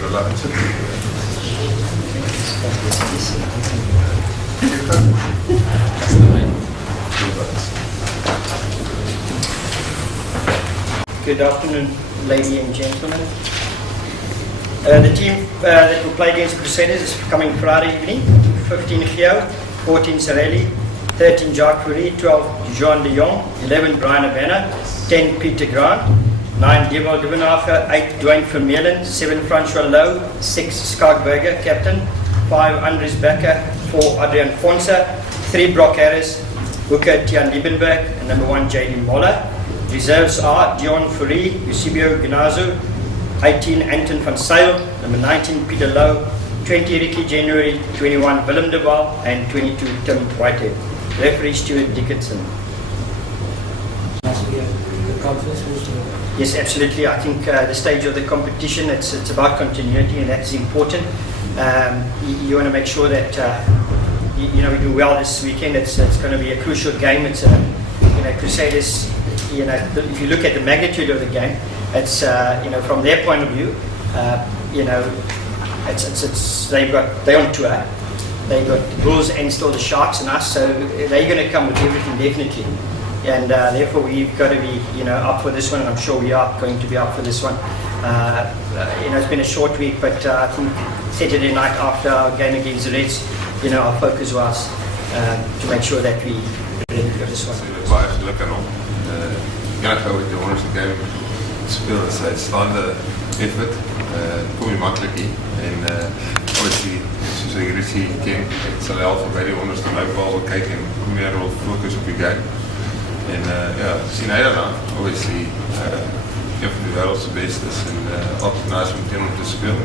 brille insit. Good afternoon, ladies and gentlemen. The team that will play against the Crusaders is coming Friday evening. 15 Gio, 14 Zarelli, 13 Jacques Fourie, 12 Jean de Jong, 11 Brian Abena, 10 Peter Grant, 9 Deval Duvenacher, 8 Dwayne Vermeulen, 7 Francois Lowe, 6 Skark Berger, captain, 5 Andres Becker, 4 Adrian Fonsa, 3 Brock Harris, Booker Tian Liebenberg, and number 1 JD Moller. Reserves are Dion Fourie, Eusebio Gnazo, 18 Anton van Zyl, number 19 Peter Lowe, 20 Ricky January, 21 Willem de Waal, and 22 Tim Whitehead. Referee Stuart Dickinson. Yes, absolutely. I think the stage of the competition, it's about continuity, and that's important. You want to make sure that we do well this weekend. It's going to be a crucial game. It's Crusaders. If you look at the magnitude of the game, it's from their point of view, they're on tour. They got the Bulls and still the Sharks and us, so they're going to come with everything definitely, and therefore we've got to be up for this one, and I'm sure we are going to be up for this one. It's been a short week, but I think Saturday night after our game against the Reds, our focus was to make sure that we ready for this one. Ja, gou het die onderste game speel is uitstaande effort, kom je makkelijk in en obviously, soos ek Russie ken, het sal help by die onderste uitbal wil kyk en meer wil focus op die game en sien hy daarna, obviously een van die wereldse bestes en altijd naast om teen om te speel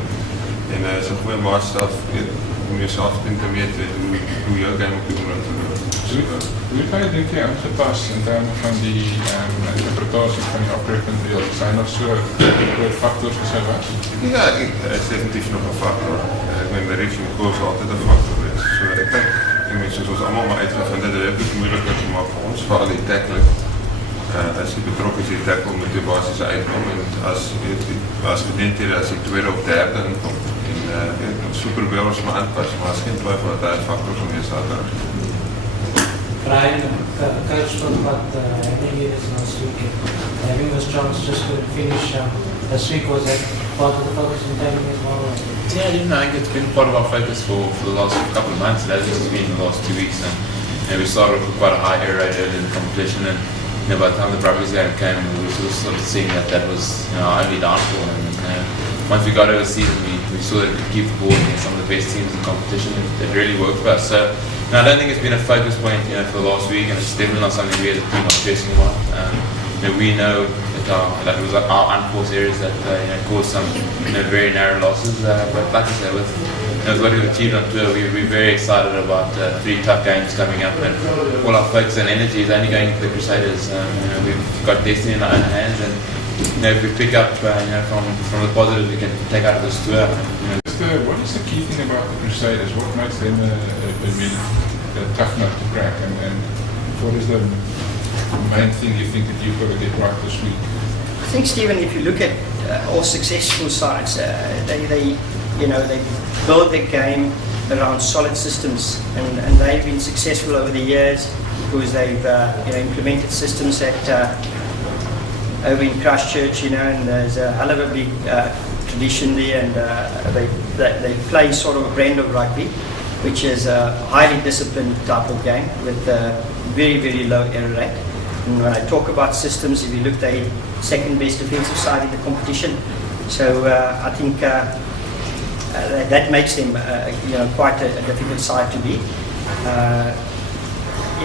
en is een goeie maatstaf om jezelf in te meten hoe jou game op die moment te doen. Hoe ga je denk je aangepast in termen van die interpretatie van die afbreekpuntdeel? Zijn er zo factors gezegd was? Ja, het is definitief nog een factor. Ik ben de reaching goals altijd een factor is. So, ik denk zoals allemaal maar uitgevonden, dit is ook moeilijker te maken voor ons, vooral die tackling. Als je betrokken is, die tackle moet je basis uitkomen. En als we niet hier, als je tweede of derde komt, en superbellers maar aanpassen, maar als geen twijfel dat daar een factor van is zaterdag. Brian, coach spoke about having it last week. Having those chance just to finish this week, was that part of the focus in timing as well? Yeah, I think it's been part of our focus for the last couple of months. It has been the last 2 weeks, and we started with quite a high error rate early in the competition. And by the time the Brumbies game came, we were sort of seeing that was our only downfall. And once we got overseas, we saw that we could keep the ball against some of the best teams in the competition. It really worked for us. So. No, I don't think it's been a focus point, for the last week, and it's definitely not something we as a team are stressing about. We know that it was our unforced areas that caused some very narrow losses. But like I said, with what we've achieved on tour, we're very excited about 3 tough games coming up, and all our focus and energy is only going to the Crusaders. We've got destiny in our own hands, and if we pick up from the positives we can take out of this tour. What is the key thing about the Crusaders? What makes them really tough nut to crack, and what is the main thing you think that you've got to get right this week? I think, Stephen, if you look at all successful sides, they build their game around solid systems, and they've been successful over the years because they've implemented systems that over in Christchurch, and there's a hell of a big tradition there, and they play sort of a brand of rugby, which is a highly disciplined type of game with a very, very low error rate. And when I talk about systems, if you look, they're second best defensive side in the competition. So I think that makes them quite a difficult side to beat.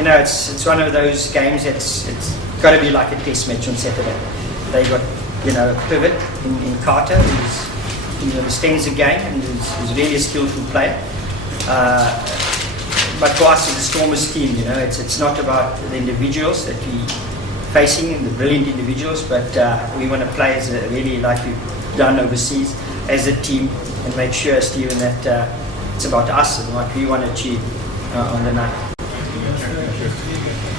It's one of those games that's it's got to be like a test match on Saturday. They got a pivot in Carter, who understands the game and is really a skillful player. But for us as a Stormers team, it's not about the individuals that we facing, the brilliant individuals, but we want to play as really like we've done overseas as a team, and make sure, Stephen, that it's about us and what we want to achieve on the night.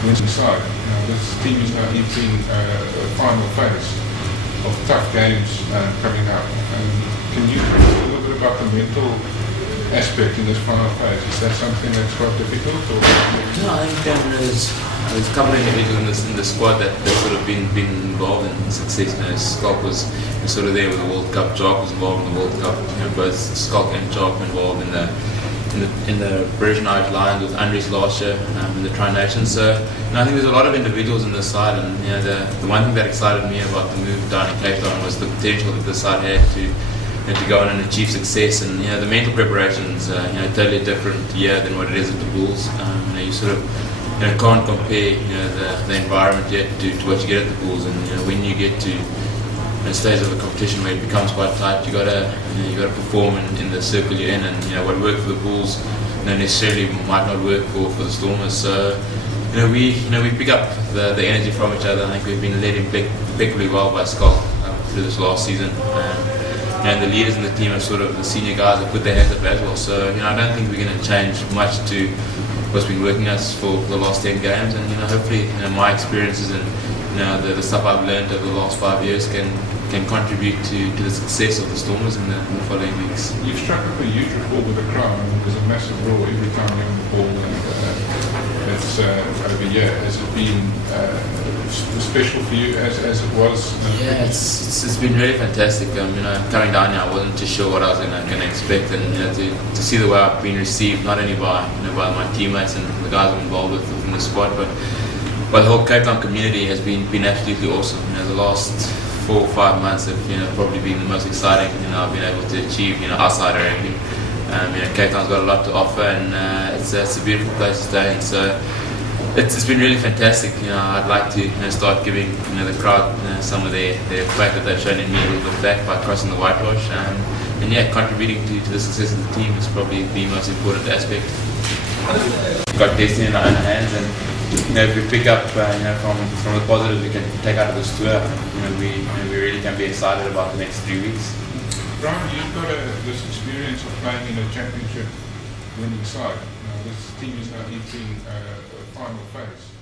Inside, this team is now entering a final phase of tough games coming up. Can you mental aspect in this final phase? Is that something that's quite difficult? Or? No, I think there's a couple of individuals in the squad that sort of been involved in success. Schalk was sort of there with the World Cup. Jock was involved in the World Cup. Both Schalk and Jock were involved in the British and Irish Lions with Andries last year in the Tri-Nations. So I think there's a lot of individuals in this side, and the one thing that excited me about the move down in Cape Town was the potential that this side had to go on and achieve success. And the mental preparations, totally different year than what it is at the Bulls. You sort of can't compare the environment yet to what you get at the Bulls, and when you get to a stage of a competition where it becomes quite tight, you gotta perform in the circle you're in, and what worked for the Bulls necessarily might not work for the Stormers. So we pick up the energy from each other. I think we've been led impeccably well by Schalk through this last season. And the leaders in the team are sort of the senior guys that put their hands up as well. So I don't think we're going to change much to what's been working us for the last 10 games. And hopefully my experiences and the stuff I've learned over the last 5 years can contribute to the success of the Stormers in the following weeks. You've struck up a huge rapport with the crowd. There's a massive roar every time you're on the ball, and that's over here. Has it been special for you as it was? Yeah, it's been really fantastic. Coming down here, I wasn't too sure what I was going to expect, and to see the way I've been received, not only by my teammates and the guys I'm involved with within the squad, but the whole Cape Town community has been absolutely awesome. The last 4 or 5 months have probably been the most exciting I've been able to achieve outside of rugby. Cape Town's got a lot to offer, and it's a beautiful place to stay in. So it's been really fantastic. I'd like to start giving the crowd some of their faith that they've shown in me a little bit back by crossing the whitewash, and contributing to the success of the team is probably the most important aspect. We've got destiny in our own hands, and if we pick up from the positives we can take out of this tour, we really can be excited about the next 3 weeks. Brian, you've got this experience of playing in a championship winning side. This team is now entering a final phase.